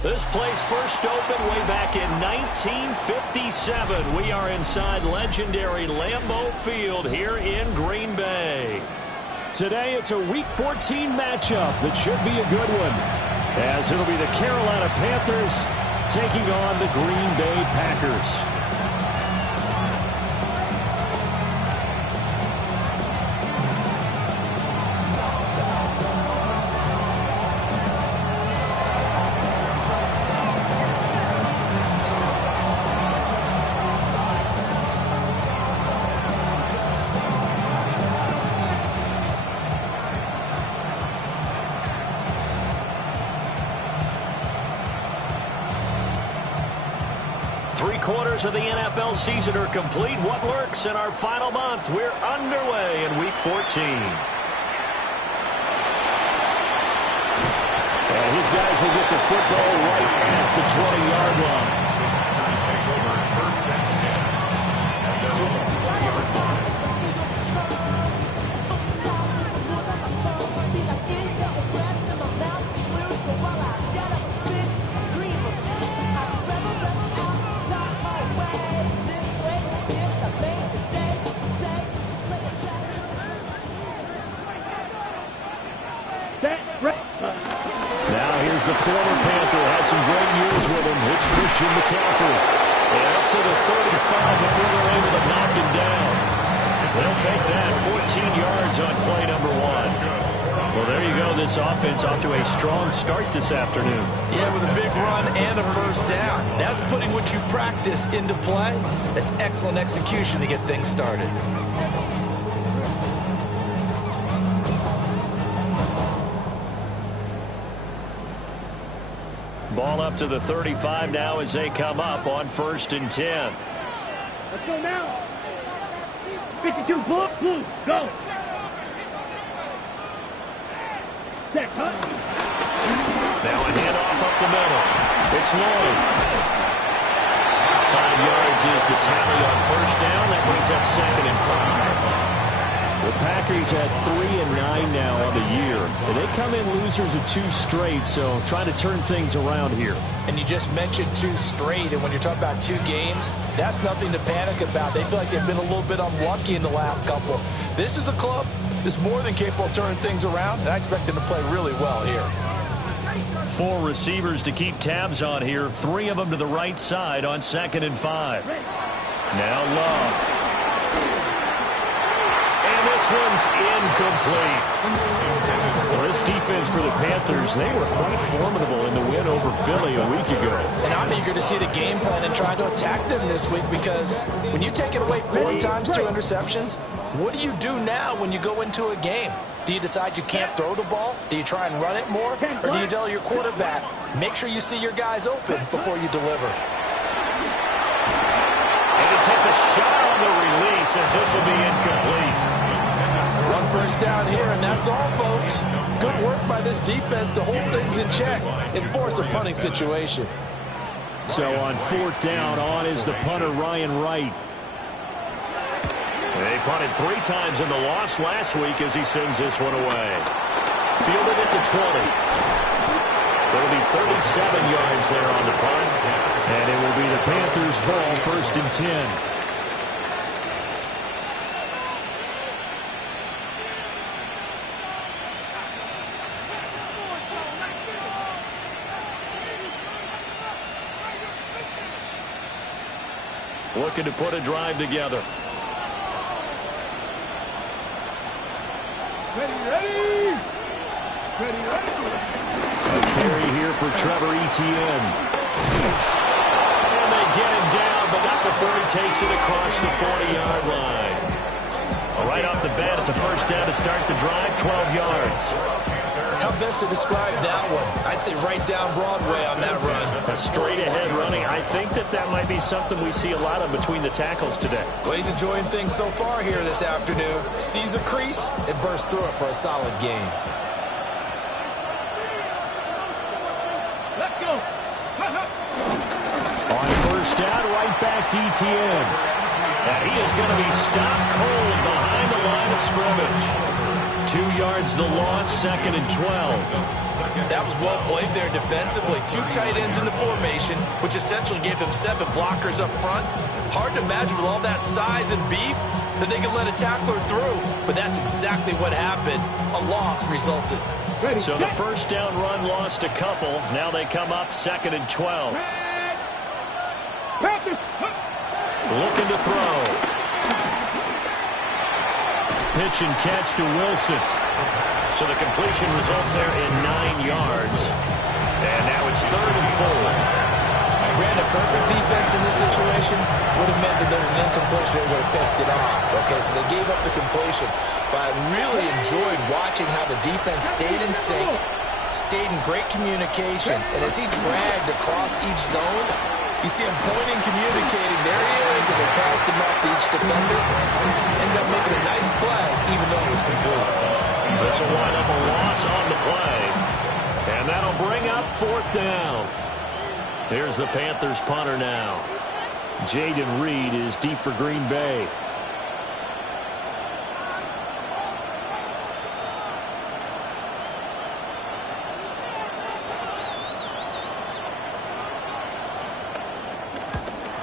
This place first opened way back in 1957. We are inside legendary Lambeau Field here in Green Bay. Today it's a Week 14 matchup that should be a good one, as it'll be the Carolina Panthers taking on the Green Bay Packers. Three-quarters of the NFL season are complete. What lurks in our final month? We're underway in Week 14. And his guys will get the football right at the 20-yard line. The former Panther had some great years with him. It's Christian McCaffrey. And up to the 35 before they're able to knock him down. They'll take that. 14 yards on play number 1. Well, there you go. This offense off to a strong start this afternoon. Yeah, with a big run and a first down. That's putting what you practice into play. That's excellent execution to get things started. Ball up to the 35 now as they come up on 1st and 10. Let's go now. 52, blue, go. Check, huh? Now a handoff up the middle. It's Lloyd. 5 yards is the tally on first down. That brings up 2nd and 5. The Packers had 3-9 now on the year. And they come in losers of 2 straight, so trying to turn things around here. And you just mentioned 2 straight, and when you're talking about 2 games, that's nothing to panic about. They feel like they've been a little bit unlucky in the last couple. This is a club that's more than capable of turning things around, and I expect them to play really well here. 4 receivers to keep tabs on here. 3 of them to the right side on 2nd and 5. Now Love. This one's incomplete. Well, this defense for the Panthers, they were quite formidable in the win over Philly a week ago. And I'm eager to see the game plan and try to attack them this week, because when you take it away 4 times, 2 interceptions, what do you do now when you go into a game? Do you decide you can't throw the ball? Do you try and run it more? Or do you tell your quarterback, make sure you see your guys open before you deliver? And he takes a shot on the release as this will be incomplete. 1 first down here, and that's all, folks. Good work by this defense to hold things in check and force a punting situation. So on 4th down, on is the punter, Ryan Wright. They punted 3 times in the loss last week as he sends this one away. Fielded at the 20. There'll be 37 yards there on the punt. And it will be the Panthers' ball, 1st and 10. Looking to put a drive together. Ready. A carry here for Trevor Etienne. And they get him down, but not before he takes it across the 40-yard line. Right off the bat, it's a first down to start the drive, 12 yards. How best to describe that one? I'd say right down Broadway on that run. A straight-ahead running. I think that might be something we see a lot of between the tackles today. Well, he's enjoying things so far here this afternoon. Sees a crease and bursts through it for a solid gain. Let's go. On first down, right back to Etienne. And he is going to be stopped cold behind the line of scrimmage. 2 yards the loss, 2nd and 12. That was well played there defensively. 2 tight ends in the formation, which essentially gave them 7 blockers up front. Hard to imagine with all that size and beef that they could let a tackler through, but that's exactly what happened. A loss resulted. So the first down run lost a couple. Now they come up 2nd and 12. Looking to throw. Pitch and catch to Wilson. So the completion results there in 9 yards. And now it's 3rd and 4. Ran a perfect defense in this situation would have meant that there was an incompletion. They would have picked it off. Okay, so they gave up the completion. But I really enjoyed watching how the defense stayed in sync, stayed in great communication. And as he dragged across each zone, you see him pointing, communicating. There he is, and they passed him up to each defender. Ended up making a nice play, even though it was complete. This will wind up a loss on the play. And that'll bring up 4th down. Here's the Panthers punter now. Jaden Reed is deep for Green Bay.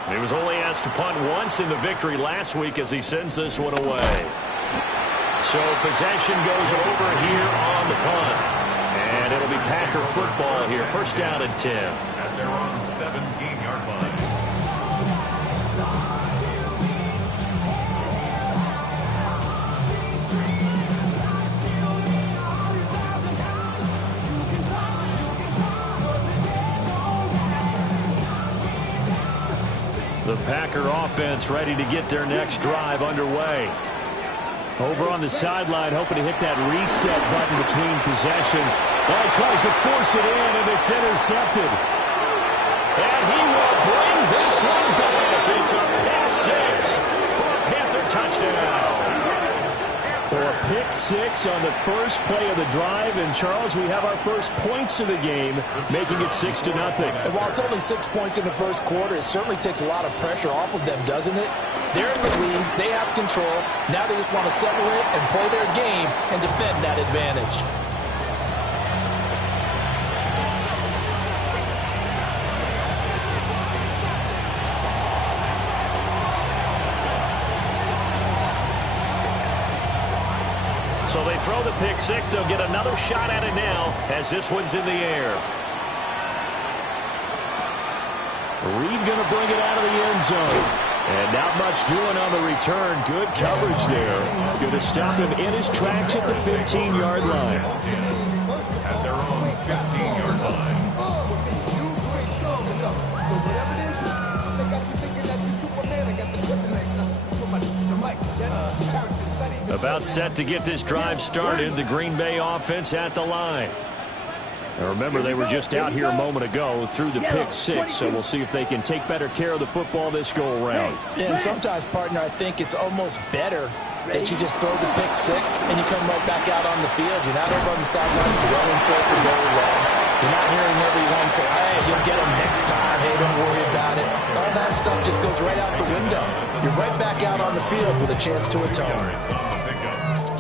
He was only asked to punt once in the victory last week as he sends this one away. So possession goes over here on the punt. And it'll be Packer football here. 1st down and 10. At their own 17-yard line. The Packer offense ready to get their next drive underway. Over on the sideline, hoping to hit that reset button between possessions. Oh, he tries to force it in, and it's intercepted. And he will bring this one back. It's a pick 6 for a Panther touchdown. Well, a pick 6 on the first play of the drive. And, Charles, we have our first points of the game, making it 6-0. And while it's only 6 points in the first quarter, it certainly takes a lot of pressure off of them, doesn't it? They're in the lead. They have control. Now they just want to settle in and play their game and defend that advantage. So they throw the pick 6. They'll get another shot at it now as this one's in the air. Reed going to bring it out of the end zone. And not much doing on the return. Good coverage there. Going to stop him in his tracks at the 15-yard line. At their own 15-yard line. About set to get this drive started. The Green Bay offense at the line. Now remember, they were just out here a moment ago through the pick 6, so we'll see if they can take better care of the football this go-around. And sometimes, partner, I think it's almost better that you just throw the pick 6 and you come right back out on the field. You're not over on the sidelines dwelling for the goal line. You're not hearing everyone say, hey, you'll get them next time. Hey, don't worry about it. All that stuff just goes right out the window. You're right back out on the field with a chance to atone.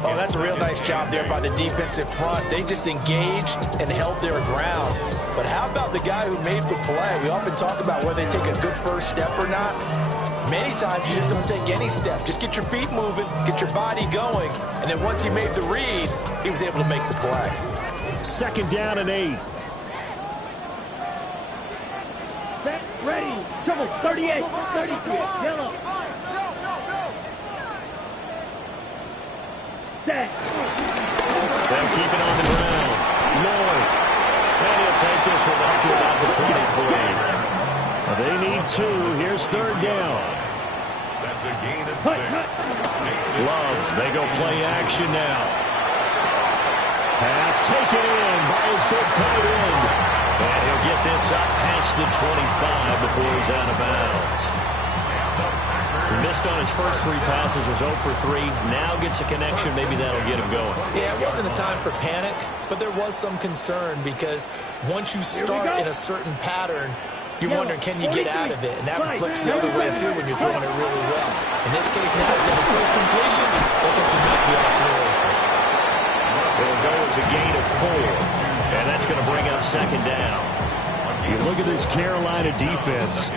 Oh, that's a real nice job there by the defensive front. They just engaged and held their ground. But how about the guy who made the play? We often talk about whether they take a good first step or not. Many times you just don't take any step. Just get your feet moving, get your body going, and then once he made the read, he was able to make the play. 2nd down and 8. Set, ready, trouble, 38, 33, yellow. Set. They'll keep it on the ground. Lloyd. And he'll take this one up to about the 23. They need 2. Here's 3rd down. That's a gain of 6. Love, they go play action now. Pass taken in by his big tight end. And he'll get this up past the 25 before he's out of bounds. He missed on his first 3 passes, was 0 for 3. Now gets a connection. Maybe that'll get him going. Yeah, it wasn't a time for panic, but there was some concern because once you start in a certain pattern, you're wondering, can you get out of it? And that flips the other way, too, when you're throwing it really well. In this case, now he's got his first completion. I think he might be off to the races. It'll go as a gain of 4. And that's going to bring up second down. You look at this Carolina defense.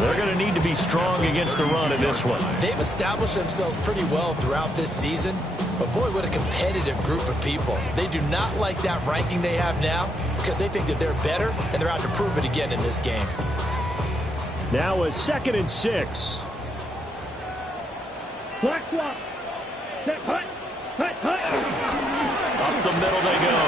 They're going to need to be strong against the run in this one. They've established themselves pretty well throughout this season. But, boy, what a competitive group of people. They do not like that ranking they have now because they think that they're better, and they're out to prove it again in this game. Now a 2nd and 6. Black swap. Set, hut, hut, hut. Up the middle they go.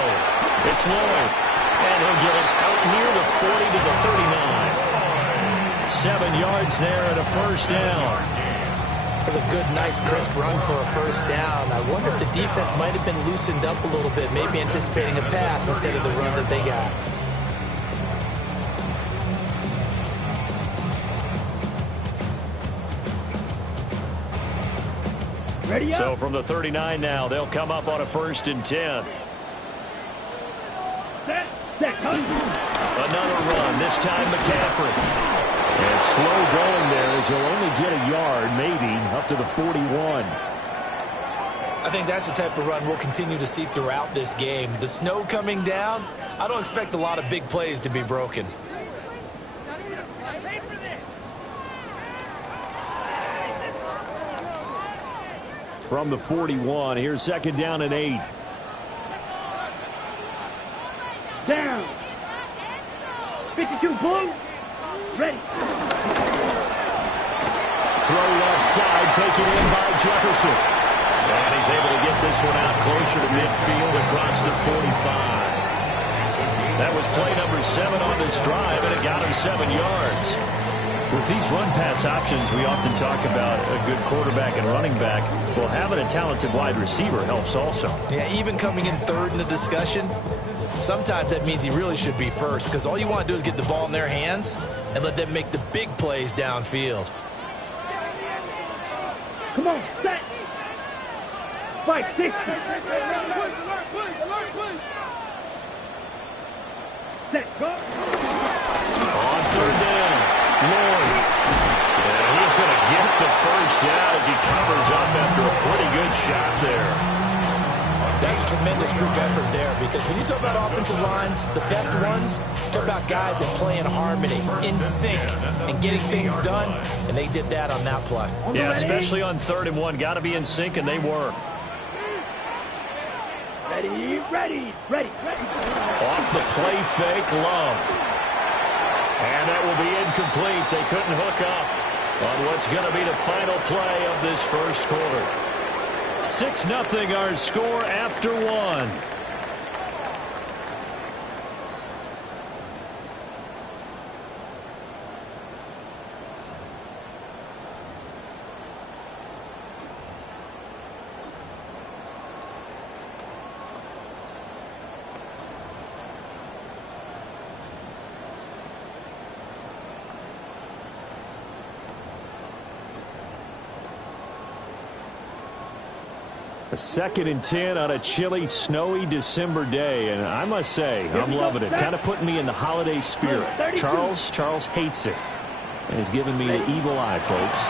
It's Lloyd. And he'll get it out near the 40 to the 39. 7 yards there and a first down. That's a good, nice, crisp run for a first down. I wonder if the defense might have been loosened up a little bit, maybe anticipating a pass instead of the run that they got. Ready up. So from the 39 now, they'll come up on a 1st and 10. Set, set, hut. Another run, this time McCaffrey. And slow going there as he'll only get a yard, maybe, up to the 41. I think that's the type of run we'll continue to see throughout this game. The snow coming down, I don't expect a lot of big plays to be broken. From the 41, here's 2nd down and 8. Down. 52 blue. Ready. Throw left side, taken in by Jefferson. And he's able to get this one out closer to midfield across the 45. That was play number 7 on this drive, and it got him 7 yards. With these run-pass options, we often talk about a good quarterback and running back. Well, having a talented wide receiver helps also. Yeah, even coming in 3rd in the discussion, sometimes that means he really should be first because all you want to do is get the ball in their hands and let them make the big plays downfield. Come on, set. 560. Set, go. On 3rd down, Lloyd. And he's going to get the first down as he covers up after a pretty good shot there. That's a tremendous group effort there because when you talk about offensive lines, the best ones, talk about guys that play in harmony, in sync, and getting things done, and they did that on that play. Yeah, especially on 3rd and 1. Got to be in sync, and they were. Ready, ready, ready, ready. Off the play fake, Love. And that will be incomplete. They couldn't hook up on what's going to be the final play of this first quarter. 6-0 our score after 1. A 2nd and 10 on a chilly, snowy December day, and I must say, I'm loving it. Kind of putting me in the holiday spirit. Charles hates it, and he's giving me the evil eye, folks.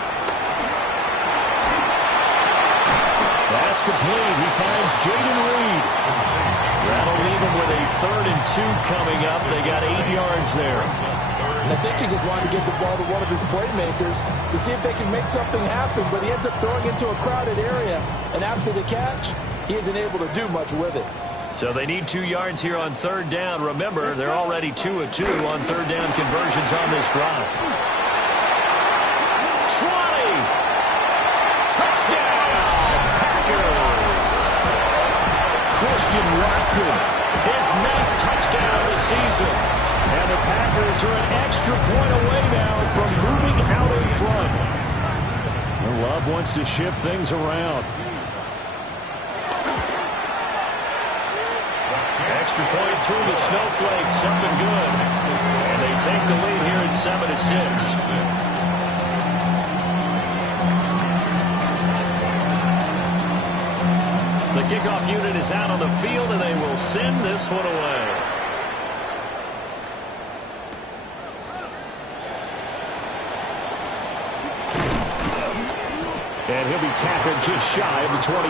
That's complete. He finds Jaden Reed. That'll leave him with a 3rd and 2 coming up. They got 8 yards there. And I think he just wanted to get the ball to one of his playmakers to see if they can make something happen, but he ends up throwing into a crowded area, and after the catch, he isn't able to do much with it. So they need 2 yards here on 3rd down. Remember, they're already 2 of 2 on 3rd down conversions on this drive. 20! Touchdown! Packers! Christian Watson, his 9th touchdown of the season. And the Packers are an extra point away now from moving out in front. And Love wants to shift things around. Extra point through the snowflakes, something good. And they take the lead here at 7-6. The kickoff unit is out on the field, and they will send this one away. And and he'll be tackled just shy of the 25.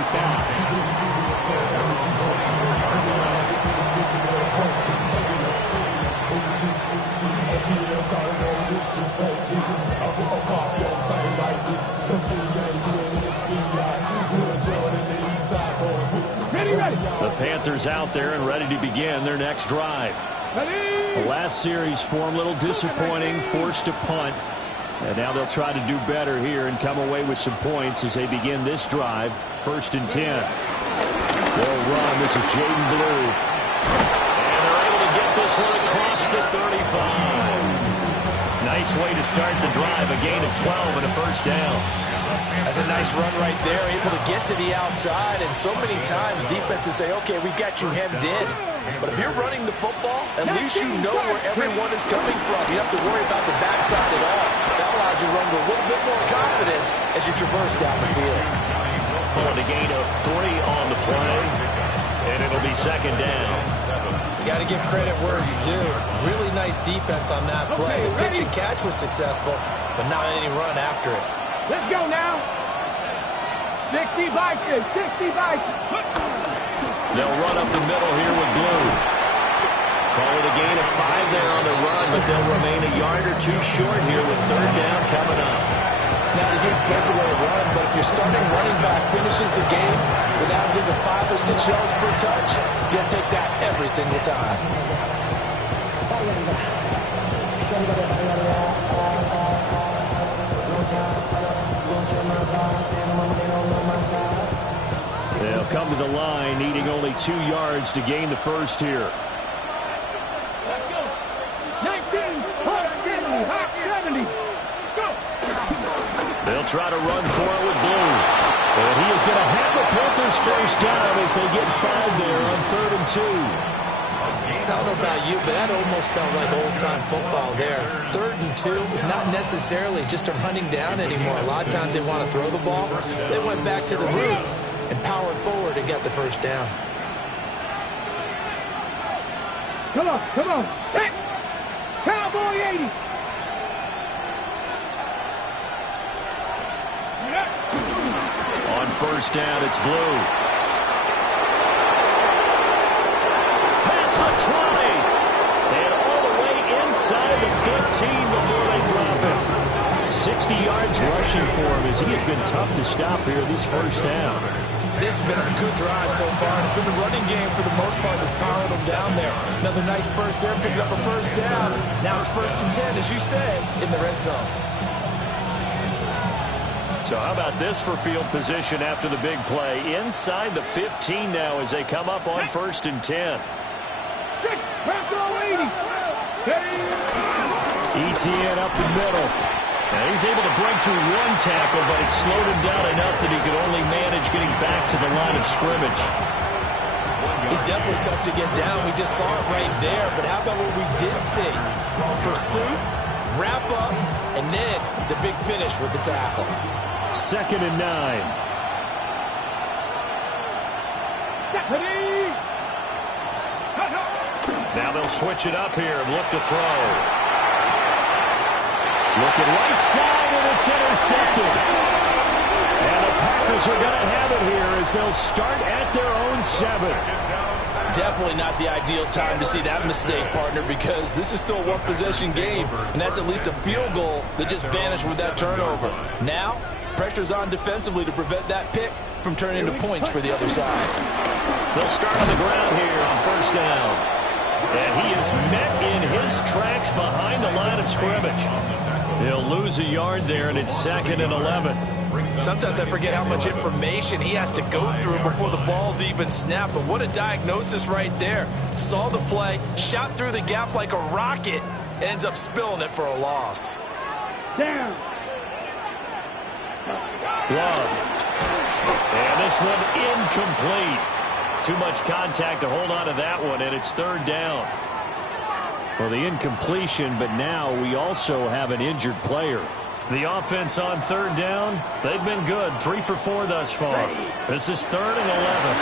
The Panthers out there and ready to begin their next drive. The last series for them a little disappointing, forced to punt. And now they'll try to do better here and come away with some points as they begin this drive. 1st and 10. They'll run. This is Jaden Blue. And they're able to get this one across the 35. Nice way to start the drive. A gain of 12 and a first down. That's a nice run right there, able to get to the outside, and so many times defenses say, okay, we've got you hemmed in. But if you're running the football, at least you know where everyone is coming from. You don't have to worry about the backside at all. That allows you to run with a little bit more confidence as you traverse down the field. And a gain of 3 on the play, and it'll be 2nd down. Got to give credit where it's due. Really nice defense on that play. The pitch and catch was successful, but not any run after it. Let's go now. 60 Vikings, 60 Vikings. They'll run up the middle here with Blue. Call it a gain of 5 there on the run, but they'll remain a yard or 2 short here with 3rd down coming up. It's not a huge breakaway run, but if your starting running back finishes the game with averages of 5 or 6 yards per touch, you'll take that every single time. They'll come to the line, needing only 2 yards to gain the first here. Let's go. 19, hot 70, hot 70. Let's go. They'll try to run for it with Blue. And he is going to have the Panthers first down as they get 5 there on 3rd and 2. I don't know about you, but that almost felt like old-time football there. 3rd and 2 is not necessarily just a running down anymore. A lot of times they want to throw the ball. They went back to the roots and powered forward and got the first down. Come on, come on. Hey, Cowboy 80. On 1st down, it's Blue. The 20, and all the way inside the 15 before they drop it. 60 yards rushing for him as he has been tough to stop here this first down. This has been a good drive so far. It's been the running game for the most part that's powered them down there. Another nice burst there, picking up a first down. Now it's 1st and 10, as you said, in the red zone. So how about this for field position after the big play? Inside the 15 now as they come up on 1st and 10. ETN up the middle. And he's able to break through 1 tackle, but it slowed him down enough that he could only manage getting back to the line of scrimmage. He's definitely tough to get down. We just saw it right there. But how about what we did see? Pursuit, wrap up, and then the big finish with the tackle. 2nd and 9. Now they'll switch it up here and look to throw. Looking right side, and it's intercepted. And the Packers are going to have it here as they'll start at their own 7. Definitely not the ideal time to see that mistake, partner, because this is still a one-possession game, and that's at least a field goal that just vanished with that turnover. Now, pressure's on defensively to prevent that pick from turning into points for the other side. They'll start on the ground here on 1st down. And he is met in his tracks behind the line of scrimmage. He'll lose a yard there, and it's 2nd and 11. Sometimes I forget how much information he has to go through before the ball's even snapped. But what a diagnosis right there. Saw the play, shot through the gap like a rocket, ends up spilling it for a loss. Down. Love. And this one incomplete. Too much contact to hold on to that one, and it's 3rd down. Well, the incompletion, but now we also have an injured player. The offense on 3rd down, they've been good. 3 for 4 thus far. This is 3rd and 11.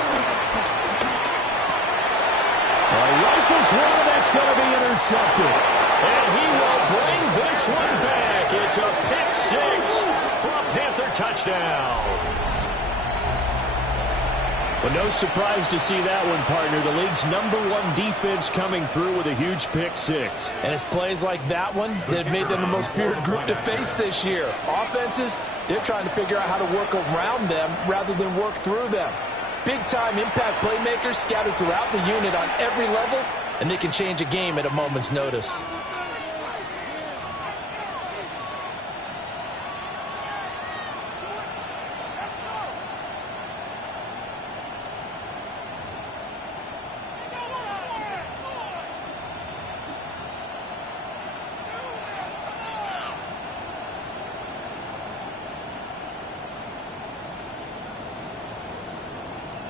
A right rifles one, that's going to be intercepted. And he will bring this one back. It's a pick six for a Panther touchdown. But no surprise to see that one, partner. The league's #1 defense coming through with a huge pick six. And it's plays like that one that made them the most feared group to face this year. Offenses, they're trying to figure out how to work around them rather than work through them. Big-time impact playmakers scattered throughout the unit on every level, and they can change a game at a moment's notice.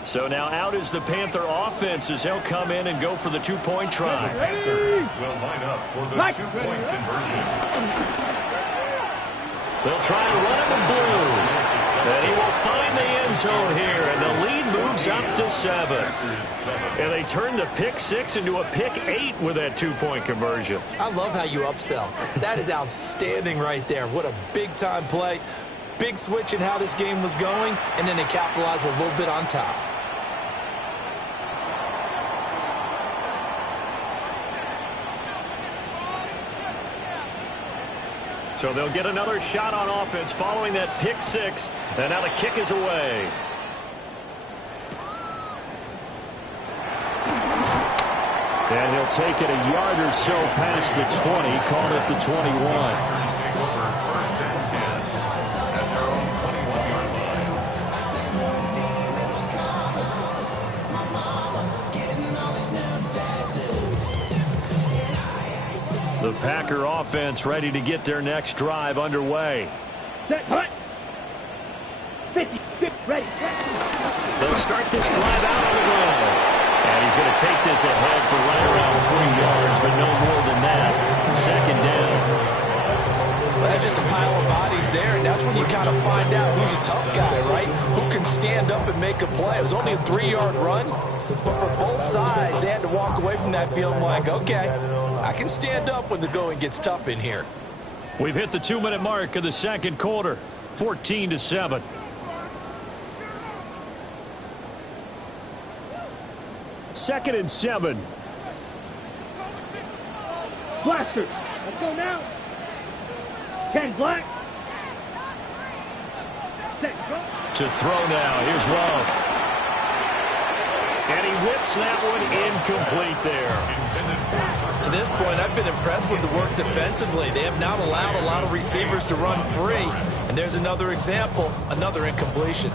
So now out is the Panther offense as they'll come in and go for the two-point try. Panthers will line up for the two-point conversion. They'll try and run him in blue. And he will find the end zone here, and the lead moves up to 7. And they turn the pick six into a pick 8 with that two-point conversion. I love how you upsell. That is outstanding right there. What a big-time play. Big switch in how this game was going, and then they capitalized a little bit on top. So they'll get another shot on offense following that pick six. And now the kick is away. And he'll take it a yard or so past the 20, called it the 21. The Packer offense ready to get their next drive underway. Set, hut. 50, ready. They'll start this drive out on the road. And he's going to take this ahead for right around 3 yards, but no more than that. Second down. Well, that's just a pile of bodies there, and that's when you kind of find out who's a tough guy, right? Who can stand up and make a play. It was only a 3-yard run, but for both sides, they had to walk away from that feeling like, okay, I can stand up when the going gets tough in here. We've hit the 2-minute mark of the second quarter, 14-7. Second and 7. Blaster. Let's go now. 10 black. Set, go. To throw now. Here's Love. And he whips that one incomplete there. To this point, I've been impressed with the work defensively. They have not allowed a lot of receivers to run free. And there's another example, another incompletion.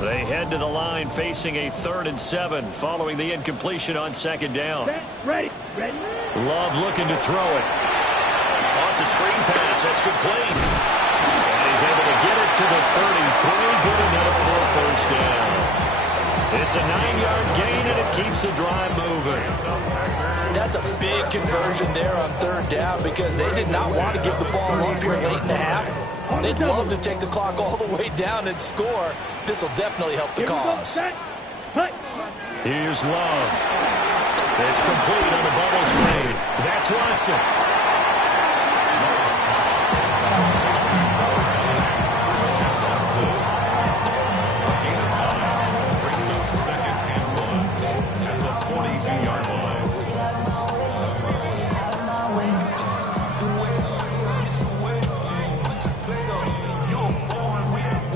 They head to the line facing a 3rd and 7 following the incompletion on second down. Set, ready. Ready. Love looking to throw it. Wants a screen pass. That's complete. And he's able to get it to the 33. Good enough for a first down. It's a 9-yard gain, and it keeps the drive moving. That's a big conversion there on 3rd down because they did not want to give the ball up here late in the half. They'd love to take the clock all the way down and score. This will definitely help the cause. Here's Love. It's complete on the bubble screen. That's Watson.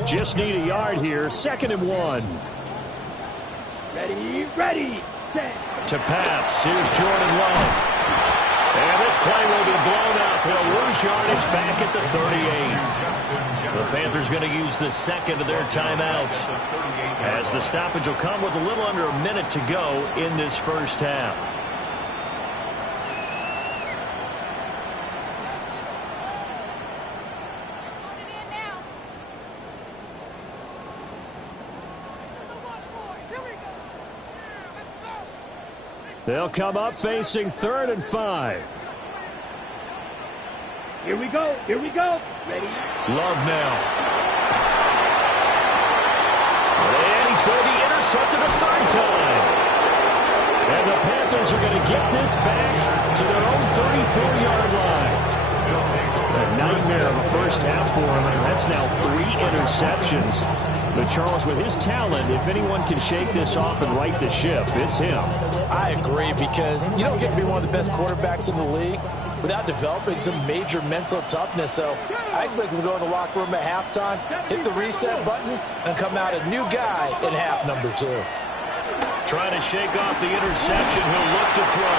Just need a yard here. 2nd and 1. Ready, set. To pass. Here's Jordan Love. And this play will be blown up. He'll lose yardage back at the 38. The Panthers going to use the second of their timeouts, as the stoppage will come with a little under a minute to go in this first half. They'll come up facing 3rd and 5. Here we go. Here we go. Ready. Love now. And he's going to be intercepted a 3rd Packers are going to get this back to their own 34-yard line. A nightmare of a first half for him, and that's now 3 interceptions. But Charles, with his talent, if anyone can shake this off and right the ship, it's him. I agree, because you don't get to be one of the best quarterbacks in the league without developing some major mental toughness. So I expect him to go in the locker room at halftime, hit the reset button, and come out a new guy in half number 2. Trying to shake off the interception. He'll look to throw.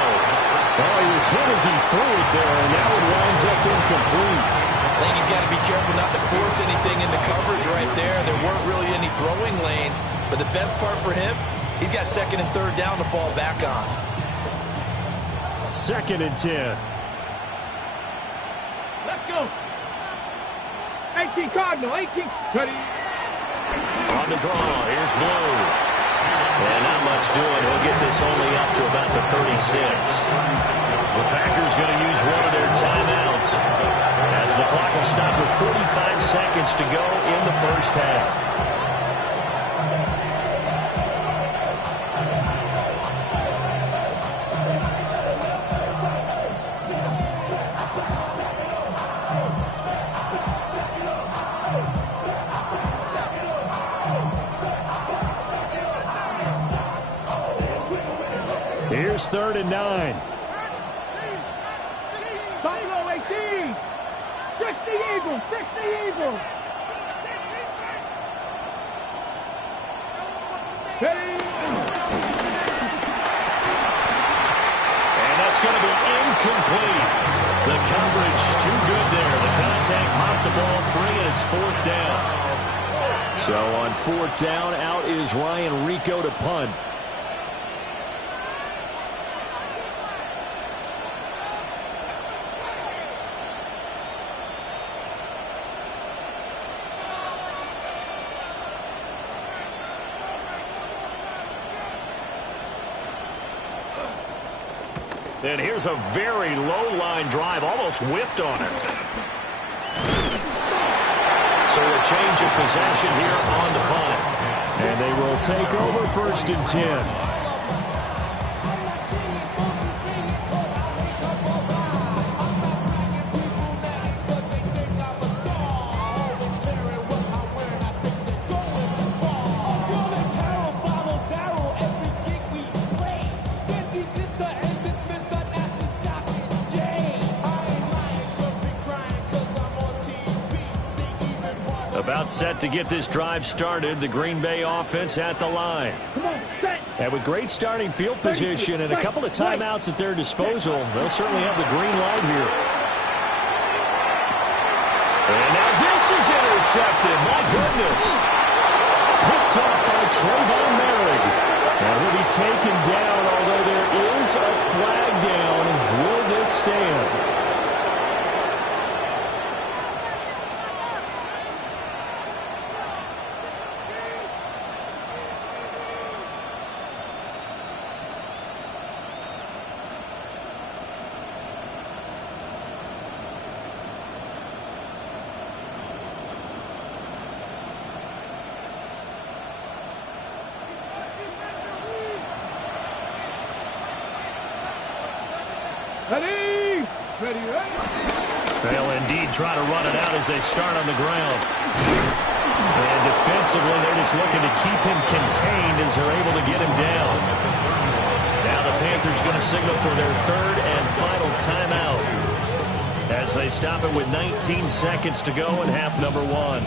Oh, he was hit as he threw it there, and now it winds up incomplete. I think he's got to be careful not to force anything into coverage right there. There weren't really any throwing lanes, but the best part for him, he's got 2nd and 3rd down to fall back on. 2nd and 10. Let's go. 18 Cardinal, 18. Ready. On the draw, here's Blue. And not much doing. He'll get this only up to about the 36. The Packers going to use one of their timeouts as the clock will stop with 45 seconds to go in the first half. Here's 3rd and 9. Buffalo 18. 60 Eagles, 60 Eagles. Ready. And that's going to be incomplete. The coverage too good there. The contact popped the ball free, and it's 4th down. So on 4th down, out is Ryan Rico to punt. And here's a very low-line drive, almost whiffed on it. So a change of possession here on the punt. And they will take over 1st and 10. About set to get this drive started. The Green Bay offense at the line. And with great starting field position and a couple of timeouts at their disposal, they'll certainly have the green light here. And now this is intercepted. My goodness. Picked up by Trayvon Merrick. And he'll be taken down, although there is a flag down. Will this stand? Ready. Ready, ready. They'll indeed try to run it out as they start on the ground. And defensively, they're just looking to keep him contained as they're able to get him down. Now the Panthers going to signal for their 3rd and final timeout as they stop it with 19 seconds to go in half number 1.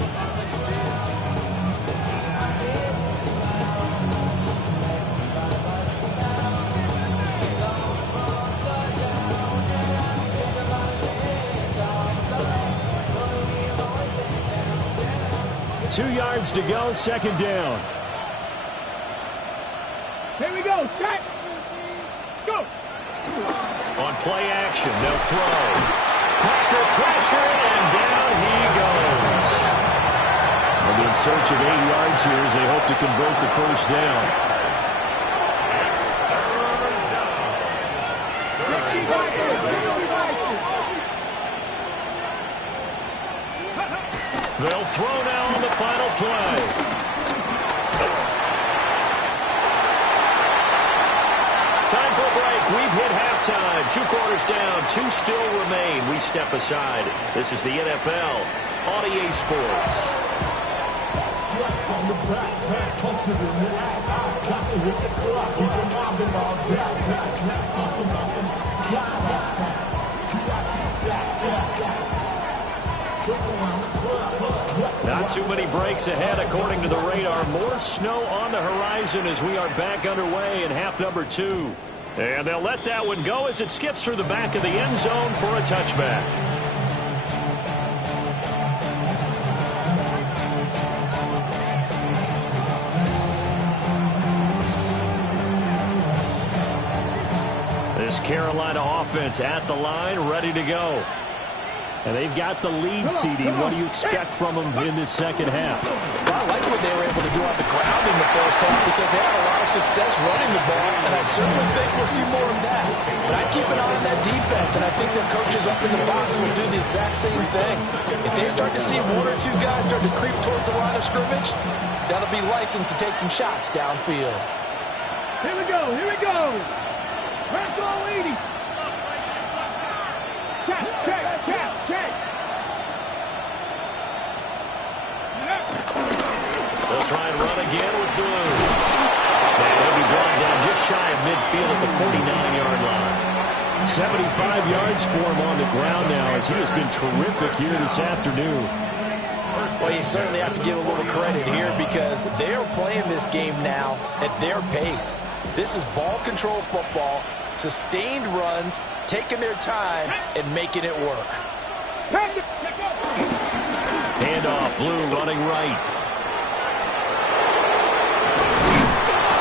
Two yards to go, 2nd down. Here we go, set. Let's go. On play action, they'll throw. Packer pressure, and down he goes. They'll be in search of 8 yards here as they hope to convert the 1st down. They'll throw now on the final play. Time for a break. We've hit halftime. 2 quarters down, 2 still remain. We step aside. This is the NFL on EA Sports. Not too many breaks ahead according to the radar. More snow on the horizon as we are back underway in half number 2. And they'll let that one go as it skips through the back of the end zone for a touchback. This Carolina offense at the line, ready to go. And they've got the lead, CD. What do you expect from them in this second half? Well, I like what they were able to do on the ground in the first half because they had a lot of success running the ball, and I certainly think we'll see more of that. But I keep an eye on that defense, and I think their coaches up in the box will do the exact same thing. If they start to see 1 or 2 guys start to creep towards the line of scrimmage, that'll be licensed to take some shots downfield. Here we go. Here we go. Press all 80. Check, check, check, check. They'll try and run again with Blue. And he'll be drawn down just shy of midfield at the 49-yard line. 75 yards for him on the ground now as he has been terrific here this afternoon. Well, you certainly have to give a little credit here because they are playing this game now at their pace. This is ball control football, sustained runs, taking their time, and making it work. Handoff, Blue running right.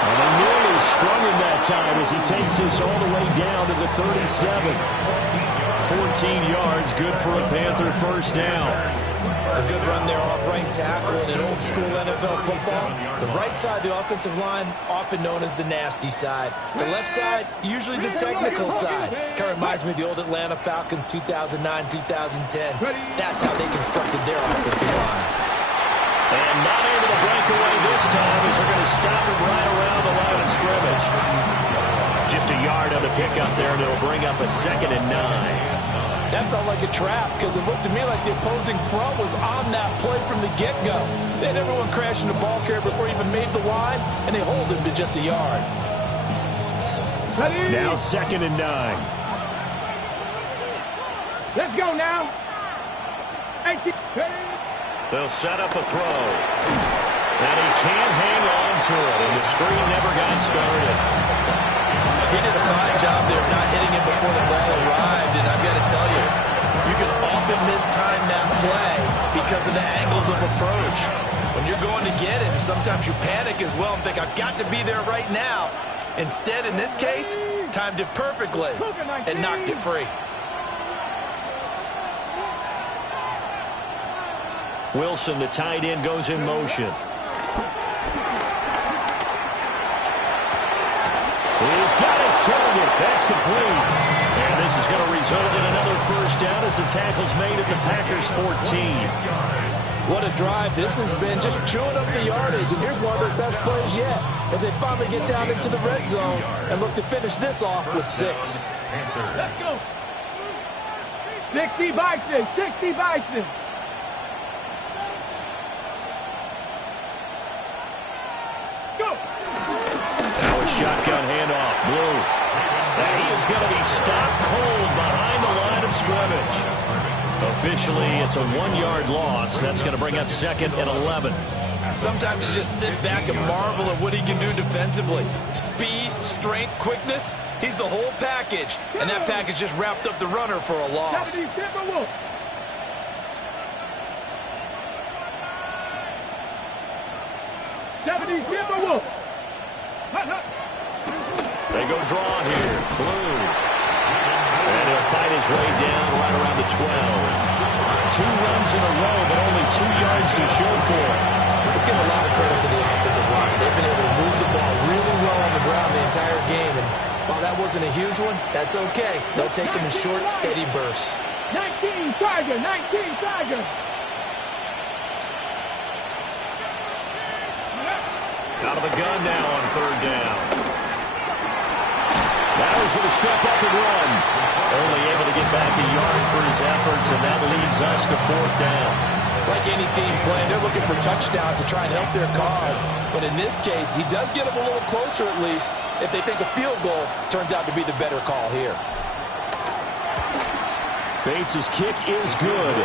And they nearly sprung him that time as he takes this all the way down to the 37. 14 yards, good for a Panther first down. A good run there off right tackle in old school NFL football. The right side, the offensive line, often known as the nasty side. The left side, usually the technical side. Kind of reminds me of the old Atlanta Falcons 2009-2010. That's how they constructed their offensive line. And not able to break away this time as they're going to stop it right around the line of scrimmage. Just a yard on the pickup there, and it'll bring up a 2nd and 9. That felt like a trap because it looked to me like the opposing front was on that play from the get-go. They had everyone crashing the ball carrier before he even made the line, and they hold him to just a yard. Now 2nd and 9. Let's go now. They'll set up a throw. And he can't hang on to it, and the screen never got started. He did a fine job there of not hitting him before the ball arrived, and I've got to tell you, you can often mistime that play because of the angles of approach. When you're going to get it, sometimes you panic as well and think, I've got to be there right now. Instead, in this case, timed it perfectly and knocked it free. Wilson, the tight end, goes in motion. He's got his target. That's complete. And this is going to result in another first down as the tackle's made at the Packers' 14. What a drive this has been, just chewing up the yardage. And here's one of their best plays yet as they finally get down into the red zone and look to finish this off with 6. Let's go. 60 Bison, 60 Bison. Go. Now a shotgun handoff, Blue. And he is going to be stopped cold behind the line of scrimmage. Officially, it's a 1-yard loss. That's going to bring up 2nd and 11. Sometimes you just sit back and marvel at what he can do defensively. Speed, strength, quickness, he's the whole package. And that package just wrapped up the runner for a loss. 70 Timberwolves. 70 Timberwolves. They go draw here. Blue. And he'll fight his way down right around the 12. 2 runs in a row, but only 2 yards to show for it. Let's give a lot of credit to the offensive line. They've been able to move the ball really well on the ground the entire game. And while that wasn't a huge one, that's okay. They'll take them in short, steady bursts. 19 Tiger, 19 Tiger. Out of the gun now on 3rd down. Now he's going to to step up and run. Only able to get back a yard for his efforts, and that leads us to 4th down. Like any team playing, they're looking for touchdowns to try and help their cause. But in this case, he does get them a little closer at least if they think a field goal turns out to be the better call here. Bates' kick is good.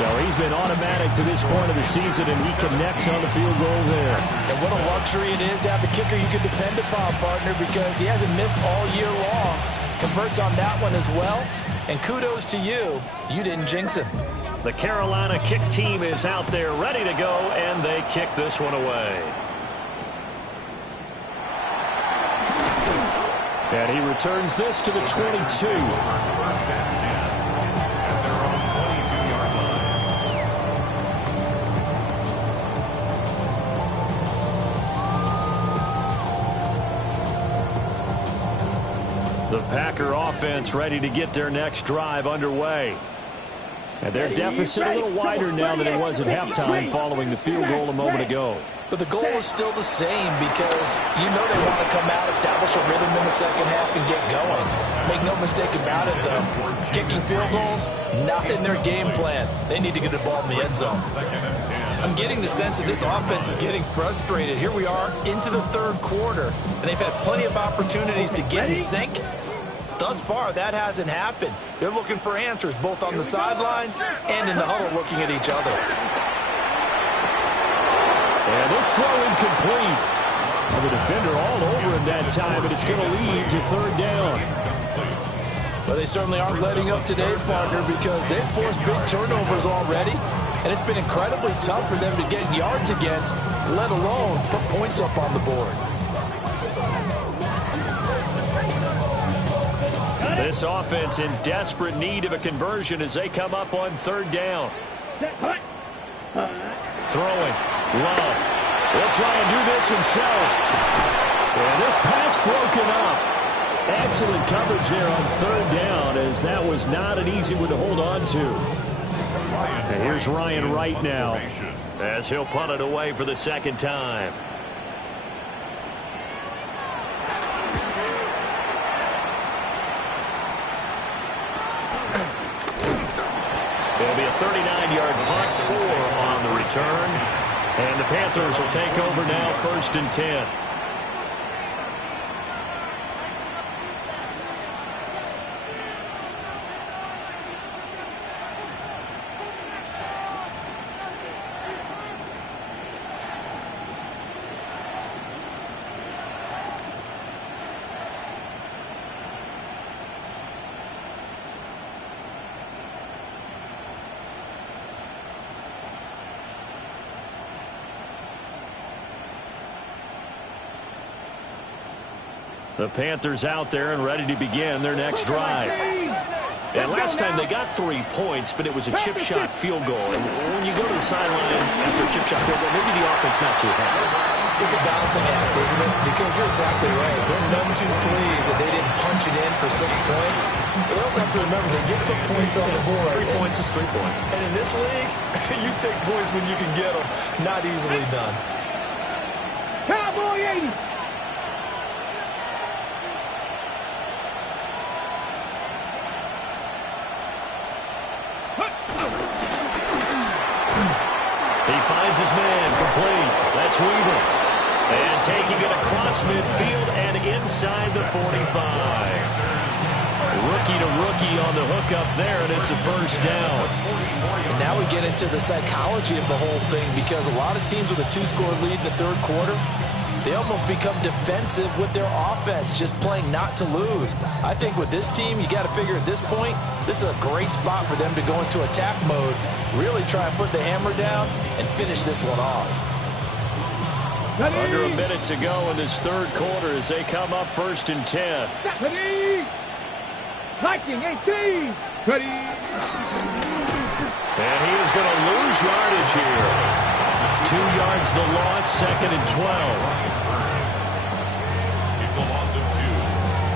So he's been automatic to this point of the season, and he connects on the field goal there. And what a luxury it is to have a kicker you can depend upon, partner, because he hasn't missed all year long. Converts on that one as well. And kudos to you. You didn't jinx him. The Carolina kick team is out there ready to go, and they kick this one away. And he returns this to the 22. The Packer offense ready to get their next drive underway. And their deficit a little wider now than it was at halftime following the field goal a moment ago. But the goal is still the same because you know they want to come out, establish a rhythm in the second half, and get going. Make no mistake about it, though. Kicking field goals, not in their game plan. They need to get the ball in the end zone. I'm getting the sense that this offense is getting frustrated. Here we are into the third quarter, and they've had plenty of opportunities to get in sync. Thus far, that hasn't happened. They're looking for answers both on the sidelines and in the huddle looking at each other. And this throw incomplete. And the defender all over him that time, and it's going to lead to 3rd down. But they certainly aren't letting up today, partner, because they've forced big turnovers already, and it's been incredibly tough for them to get yards against, let alone put points up on the board. This offense in desperate need of a conversion as they come up on 3rd down. Throwing. Love. He'll try and do this himself. And this pass broken up. Excellent coverage there on 3rd down, as that was not an easy one to hold on to. And here's Ryan Wright now, as he'll punt it away for the 2nd time. It'll be a 39-yard punt, 4 on the return. And the Panthers will take over now, 1st and 10. The Panthers out there and ready to begin their next drive. And last time they got 3 points, but it was a chip shot field goal. And when you go to the sideline after a chip shot field goal, maybe the offense not too happy. It's a balancing act, isn't it? Because you're exactly right. They're none too pleased that they didn't punch it in for 6 points. But they also have to remember they did put points on the board. 3 points is 3 points. And in this league, you take points when you can get them. Not easily done. Cowboy 80. He finds his man complete. That's Weaver. And taking it across midfield and inside the 45. Rookie to rookie on the hook up there, and it's a 1st down. And now we get into the psychology of the whole thing, because a lot of teams with a 2-score lead in the third quarter, they almost become defensive with their offense, just playing not to lose. I think with this team, you got to figure at this point, this is a great spot for them to go into attack mode, really try and put the hammer down and finish this one off. Under a minute to go in this third quarter as they come up 1st and 10. Ready. Viking 18. Ready. And he is going to lose yardage here. 2 yards the loss, 2nd and 12. It's a loss of 2.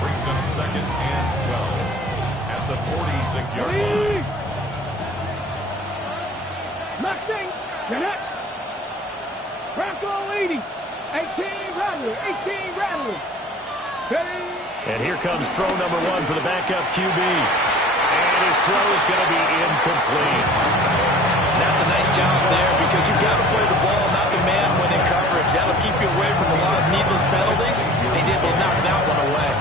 Brings up 2nd and 12 at the 46-yard line. Mustang, get it. Bronco 80. 18 Rattler. 18 Rattler. Ready. And here comes throw number 1 for the backup QB. And his throw is going to be incomplete. That's a nice job there because you've got to play the ball, not the man when in coverage. That'll keep you away from a lot of needless penalties. He's able to knock that one away.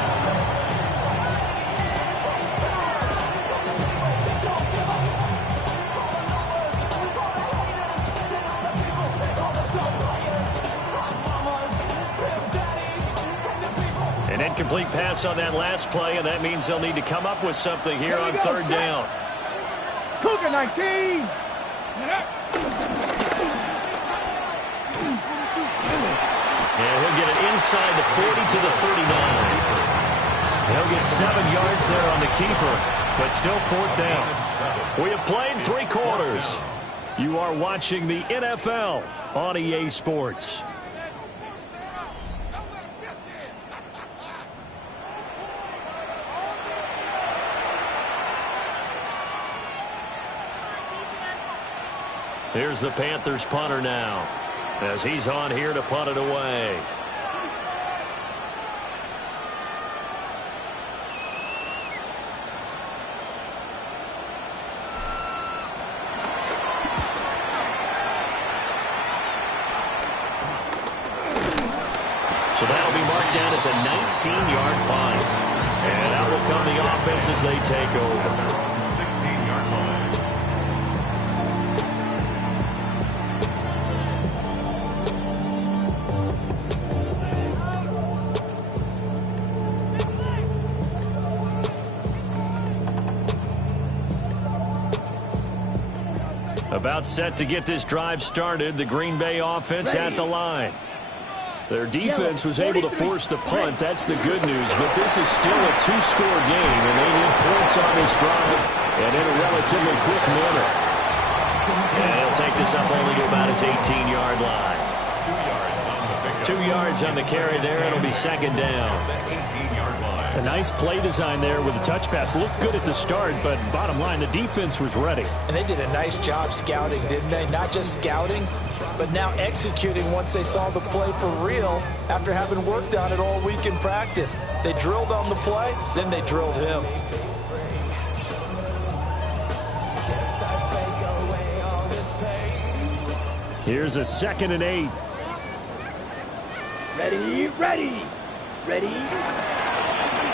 An incomplete pass on that last play, and that means they'll need to come up with something here on third down. Cougar 19. And he'll get it inside the 40 to the 39. He'll get 7 yards there on the keeper, but still fourth down. We have played 3 quarters. You are watching the NFL on EA Sports. Here's the Panthers punter now, as he's on here to punt it away. So that'll be marked down as a 19-yard punt. And out will come the offense as they take over. 16-yard line. About set to get this drive started, the Green Bay offense at the line. Their defense was able to force the punt. That's the good news. But this is still a 2-score game, and they need points on this drive and in a relatively quick manner. And he'll take this up only to about his 18-yard line. 2 yards on the carry there. It'll be second down. A nice play design there with the touch pass. Looked good at the start, but bottom line, the defense was ready. And they did a nice job scouting, didn't they? Not just scouting, but now executing once they saw the play for real after having worked on it all week in practice. They drilled on the play, then they drilled him. Here's a 2nd and 8. Ready.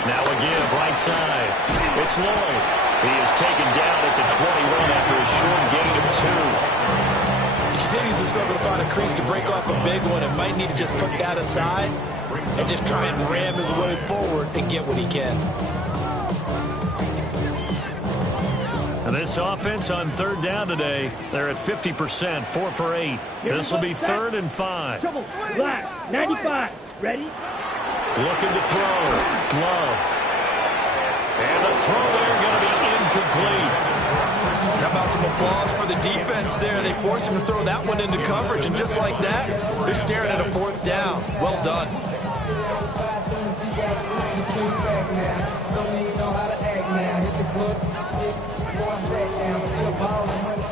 Now a give right side. It's Lloyd. He is taken down at the 21 after a short gain of 2. He continues to struggle to find a crease to break off a big one and might need to just put that aside and just try and ram his way forward and get what he can. And this offense on third down today, they're at 50%, 4 for 8. This will be 3rd and 5. Black, 95. Ready? Looking to throw. Love. And the throw there going to be incomplete. How about some applause for the defense there? They forced him to throw that one into coverage, and just like that, they're staring at a 4th down. Well done.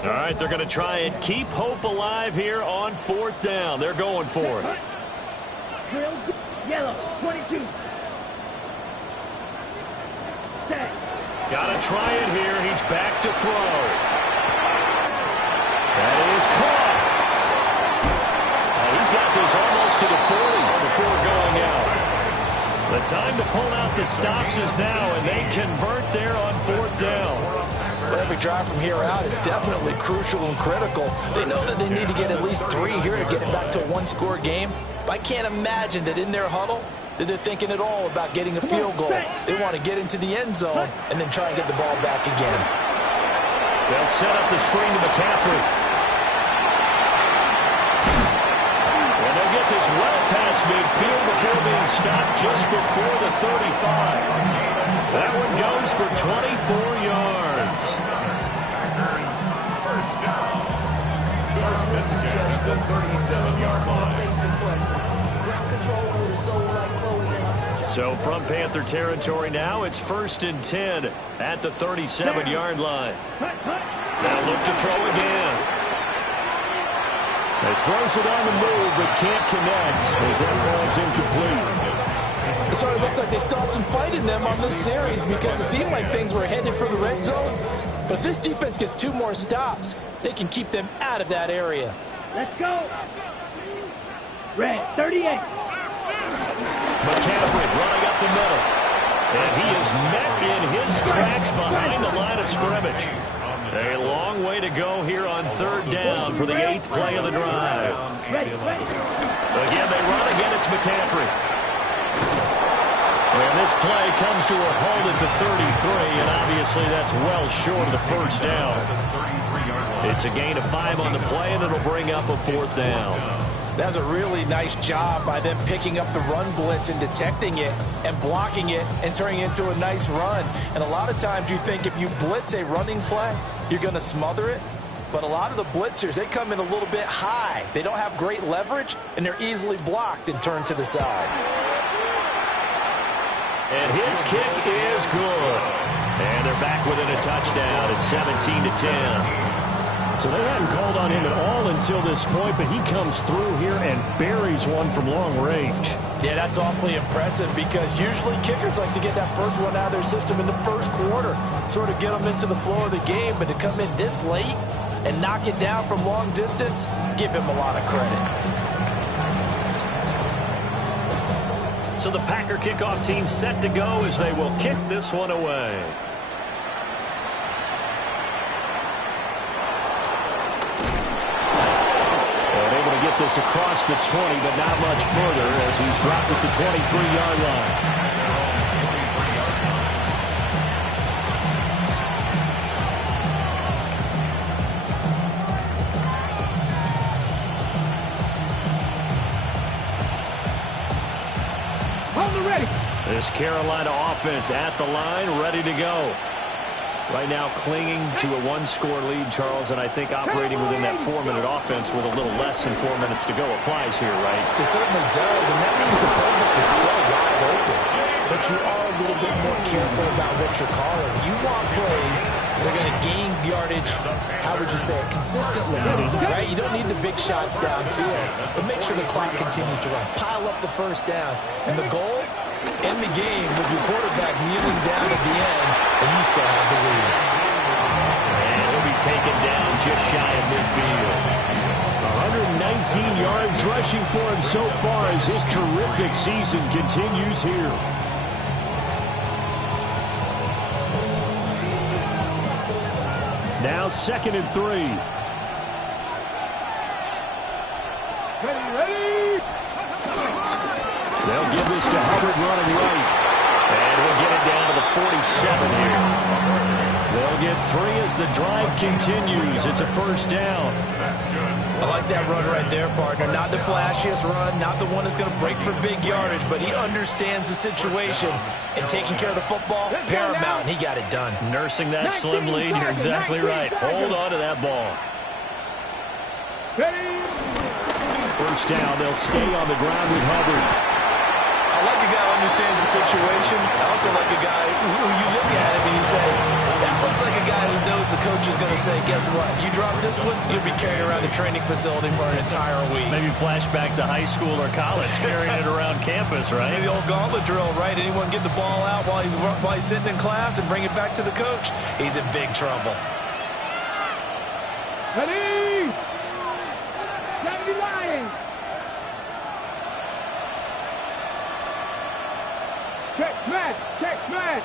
All right, they're going to try and keep hope alive here on 4th down. They're going for it. Yellow, 22. Set. Got to try it here. He's back to throw. That is caught. He's got this almost to the 40 before going out. The time to pull out the stops is now, and they convert there on 4th down. But every drive from here out is definitely crucial and critical. They know that they need to get at least 3 here to get it back to a 1-score game. But I can't imagine that in their huddle that they're thinking at all about getting a field goal. They want to get into the end zone and then try and get the ball back again. They'll set up the screen to McCaffrey. And they'll get this well past midfield before being stopped just before the 35. That one goes for 24 yards. First down. First and 10 at the 37-yard line. So from Panther territory now, it's 1st and 10 at the 37-yard line. Now look to throw again. He throws it on the move, but can't connect as that falls incomplete. It sort of looks like they still have some fight in them on this series because it seemed like things were headed for the red zone. But if this defense gets 2 more stops, they can keep them out of that area. Let's go. Red, 38. McCaffrey running up the middle. And he is met in his tracks behind the line of scrimmage. A long way to go here on 3rd down for the 8th play of the drive. Again, they run again. It's McCaffrey. And this play comes to a halt at the 33, and obviously that's well short of the 1st down. It's a gain of 5 on the play, and it'll bring up a 4th down. That's a really nice job by them picking up the run blitz and detecting it and blocking it and turning it into a nice run. And a lot of times you think if you blitz a running play, you're going to smother it. But a lot of the blitzers, they come in a little bit high. They don't have great leverage, and they're easily blocked and turned to the side. And his kick is good. And they're back within a touchdown at 17-10. So they hadn't called on him at all until this point, but he comes through here and buries one from long range. Yeah, that's awfully impressive because usually kickers like to get that first one out of their system in the 1st quarter, sort of get them into the flow of the game, but to come in this late and knock it down from long distance, give him a lot of credit. So the Packer kickoff team set to go as they will kick this one away. Get this across the 20, but not much further as he's dropped at the 23-yard line. Hold it ready. This Carolina offense at the line, ready to go. Right now clinging to a 1-score lead, Charles, and I think operating within that 4-minute offense with a little less than 4 minutes to go applies here, right? It certainly does, and that means the playbook is still wide open. But you are a little bit more careful about what you're calling. You want plays that are going to gain yardage, how would you say it, consistently, right? You don't need the big shots downfield, but make sure the clock continues to run. Pile up the first downs. And the goal, end the game with your quarterback kneeling down at the end, and you still have the lead. And he'll be taken down just shy of midfield. 119 yards rushing for him so far as his terrific season continues here. Now 2nd and 3. Ready. They'll give this to Hubbard running right. And we'll get it down to the 47 here. They'll get 3 as the drive continues. It's a 1st down. I like that run right there, partner. Not the flashiest run, not the one that's going to break for big yardage, but he understands the situation, and taking care of the football, paramount, and he got it done. Nursing that slim lead, you're exactly right. Hold on to that ball. Ready. 1st down, they'll stay on the ground with Hubbard. I like a guy who understands the situation. I also like a guy who you look at him and you say, that looks like a guy who knows the coach is going to say, guess what? You drop this one, you'll be carrying around the training facility for an entire week. Maybe flashback to high school or college, carrying it around campus, right? Maybe the old gauntlet drill, right? Anyone get the ball out while he's sitting in class and bring it back to the coach? He's in big trouble. Ready. 70 Lions. Check match. Check match.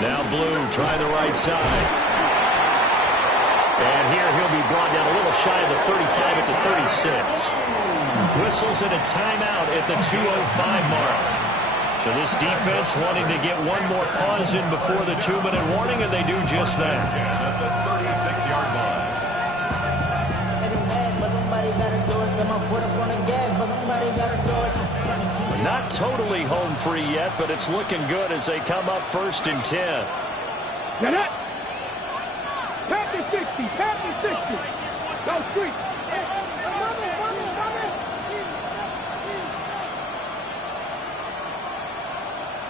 Now Blue trying the right side. And here he'll be brought down a little shy of the 35 at the 36. Whistles and a timeout at the 2:05 mark. So this defense wanting to get one more pause in before the 2-minute warning, and they do just that. At the 36-yard line. Not totally home free yet, but it's looking good as they come up 1st and 10. Get it. Tap the 60. Tap the 60. Go street.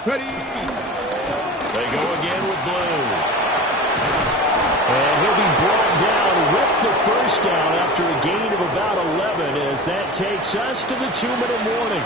Ready. They go again with Blue. And he'll be brought down takes us to the 2-minute warning.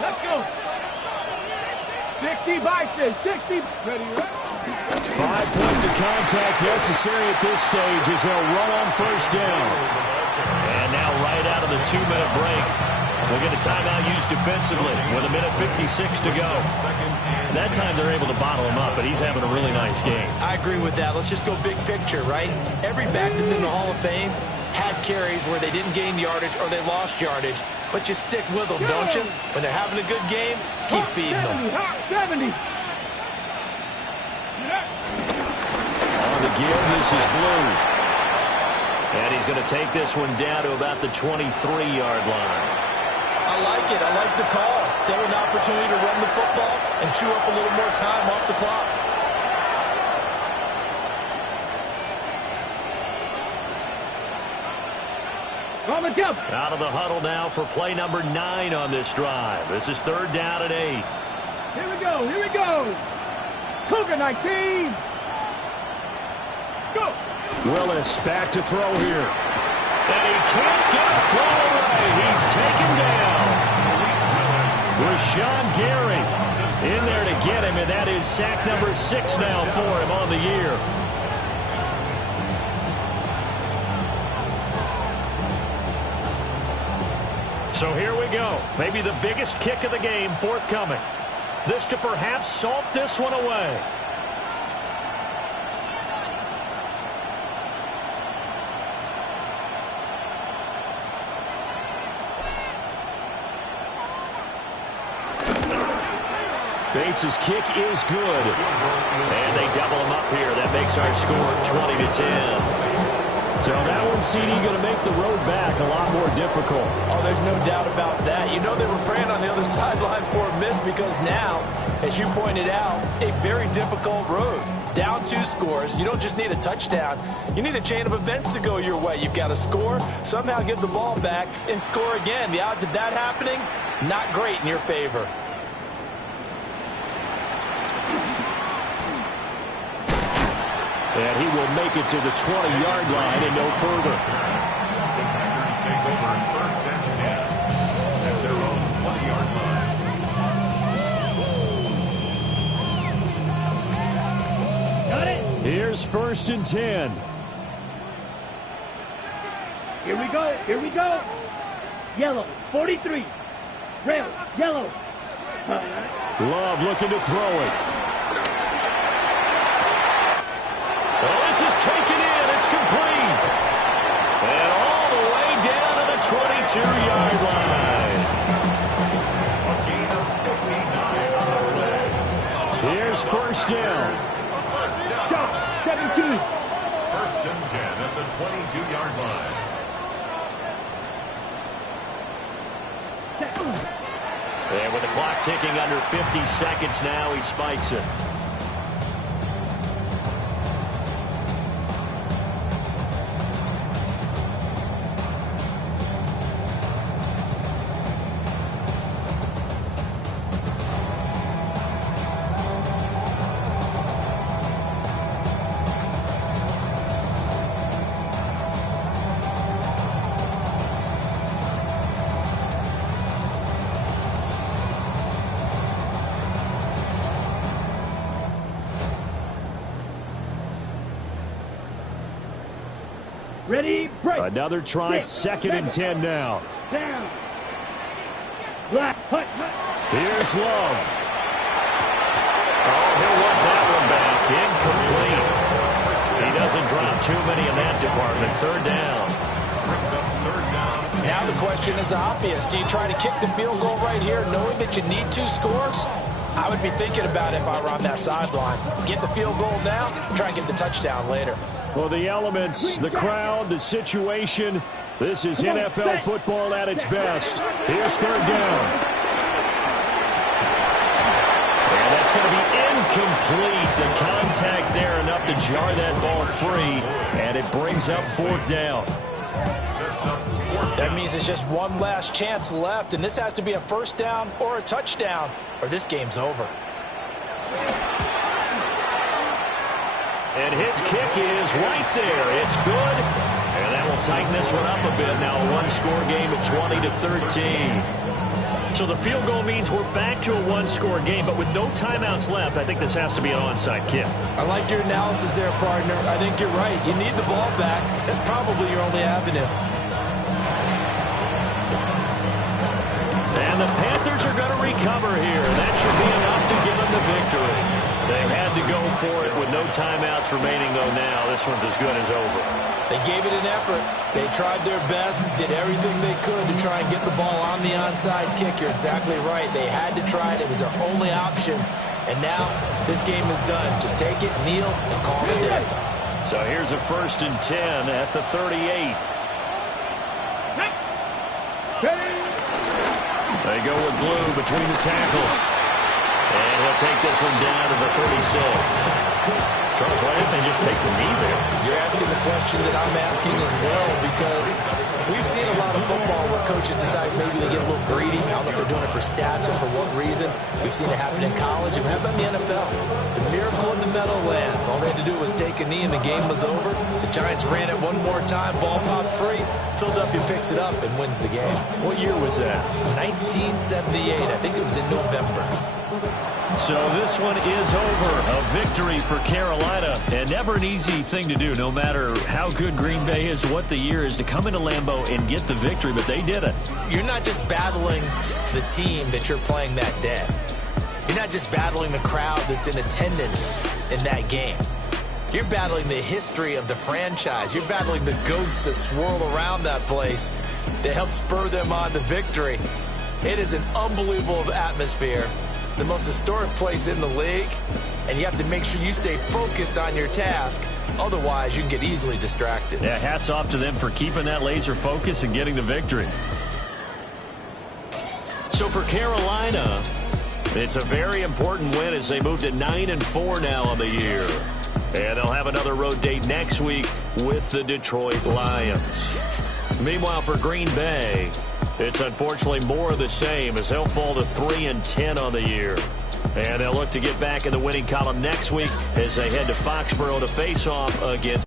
Let's go. 60 Bison, 60. Ready, right? 5 points of contact necessary at this stage as they'll run on first down. And now right out of the 2-minute break, we'll get a timeout used defensively with 1:56 to go. That time they're able to bottle him up, but he's having a really nice game. I agree with that. Let's just go big picture, right? Every back that's in the Hall of Fame had carries where they didn't gain yardage or they lost yardage. But you stick with them, don't you? When they're having a good game, keep feeding them. 70. On the give, this is Blue. And he's going to take this one down to about the 23-yard line. I like it. I like the call. Still an opportunity to run the football and chew up a little more time off the clock. Out of the huddle now for play number 9 on this drive. This is 3rd down and 8. Here we go, here we go. Cougar 19. Go. Willis back to throw here. And he can't get a throw away. He's taken down. Rashawn Gary in there to get him, and that is sack number 6 now for him on the year. So here we go. Maybe the biggest kick of the game forthcoming. This to perhaps salt this one away. Bates' kick is good. And they double him up here. That makes our score 20-10. So that one, CD, going to make the road back a lot more difficult. Oh, there's no doubt about that. You know they were praying on the other sideline for a miss because now, as you pointed out, a very difficult road. Down 2 scores. You don't just need a touchdown. You need a chain of events to go your way. You've got to score, somehow get the ball back, and score again. The odds of that happening, not great in your favor. And he will make it to the 20-yard line and no further. The Packers take over 1st and 10 at their own 20-yard line. Got it. Here's 1st and 10. Here we go, here we go. Yellow, 43. Red, yellow. Love looking to throw it. Oh, this is taken in. It's complete. And all the way down to the 22-yard line. A gain of 59 on the play. Here's 1st down. 17. 1st and 10 at the 22-yard line. And with the clock ticking under 50 seconds now, he spikes it. Ready, break. Another try, 2nd and 10 now. Down. Black, hut, hut. Here's Love. Oh, he'll want that one back. Incomplete. He doesn't drop too many in that department. 3rd down. Brings up 3rd down. Now the question is obvious. Do you try to kick the field goal right here knowing that you need 2 scores? I would be thinking about it if I were on that sideline. Get the field goal now, try and get the touchdown later. Well, the elements, the crowd, the situation, this is NFL football at its best. Here's 3rd down. And that's going to be Incomplete. The contact there enough to jar that ball free, and it brings up fourth down. That means it's just one last chance left, and this has to be a first down or a touchdown, or this game's over. And his kick is right there. It's good, and that will tighten this one up a bit. Now a one-score game at 20-13. So the field goal means we're back to a one-score game, but with no timeouts left, I think this has to be an onside kick. I like your analysis there, partner. I think you're right. You need the ball back. That's probably your only avenue. And the Panthers are going to recover here. That should be enough to give them the victory. They had to go for it with no timeouts remaining, though, now. This one's as good as over. They gave it an effort. They tried their best, did everything they could to try and get the ball on the onside kick. You're exactly right. They had to try it. It was their only option. And now this game is done. Just take it, kneel, and call it a day. So here's a 1st and 10 at the 38. They go with glue between the tackles. And he'll take this one down to the 36. Charles, why didn't they just take the knee there? You're asking the question that I'm asking as well, because we've seen a lot of football where coaches decide maybe they get a little greedy. I don't know if they're doing it for stats or for what reason. We've seen it happen in college, and how about in the NFL? The miracle in the Meadowlands. All they had to do was take a knee, and the game was over. The Giants ran it one more time, ball popped free. Philadelphia picks it up and wins the game. What year was that? 1978. I think it was in November. So this one is over. A victory for Carolina. And never an easy thing to do, no matter how good Green Bay is, what the year is, to come into Lambeau and get the victory. But they did it. You're not just battling the team that you're playing that day. You're not just battling the crowd that's in attendance in that game. You're battling the history of the franchise. You're battling the ghosts that swirl around that place that help spur them on to victory. It is an unbelievable atmosphere. The most historic place in the league, and you have to make sure you stay focused on your task. Otherwise, you can get easily distracted. Yeah, hats off to them for keeping that laser focus and getting the victory. So for Carolina, it's a very important win as they move to 9-4 now on the year. And they'll have another road date next week with the Detroit Lions. Meanwhile, for Green Bay, it's unfortunately more of the same as they'll fall to 3-10 on the year. And they'll look to get back in the winning column next week as they head to Foxborough to face off against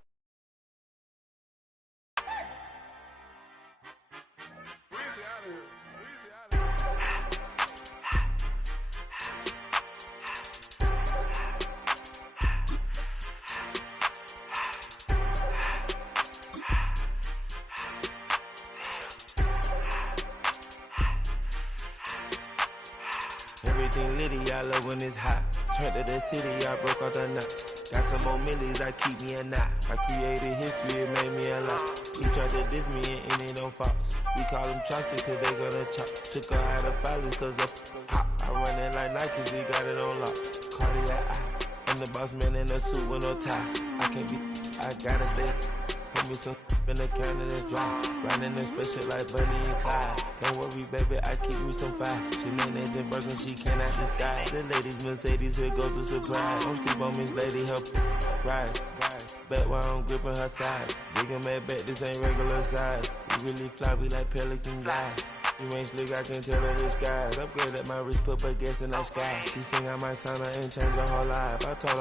everything litty, I love when it's hot. Turned to the city, I broke all the nuts. Got some more millies, I keep me a knot. I created history, it made me a lot. He tried to diss me and it don't false. We call them Chaucer cause they gonna chop. Took her out of filers cause of hot. I run it like Nike, we got it on lock. Cardiac eye. I'm the boss man in a suit with no tie. I can't be, I gotta stay. Put me some in the can and it's dry. Riding in special like Bunny and Clyde. Don't worry, baby, I keep me some fire. She mayonnaise and burger, she cannot decide. The ladies Mercedes, here go to surprise. Don't sleep on Miss Lady, help ride. Bet while I'm gripping her side. Big and mad bet, this ain't regular size. We really fly, we like pelican guys. You ain't slick, I can tell her the skies. Upgrade at my wrist, put her gas in that sky. She sing I might sign her and change her whole life. I told her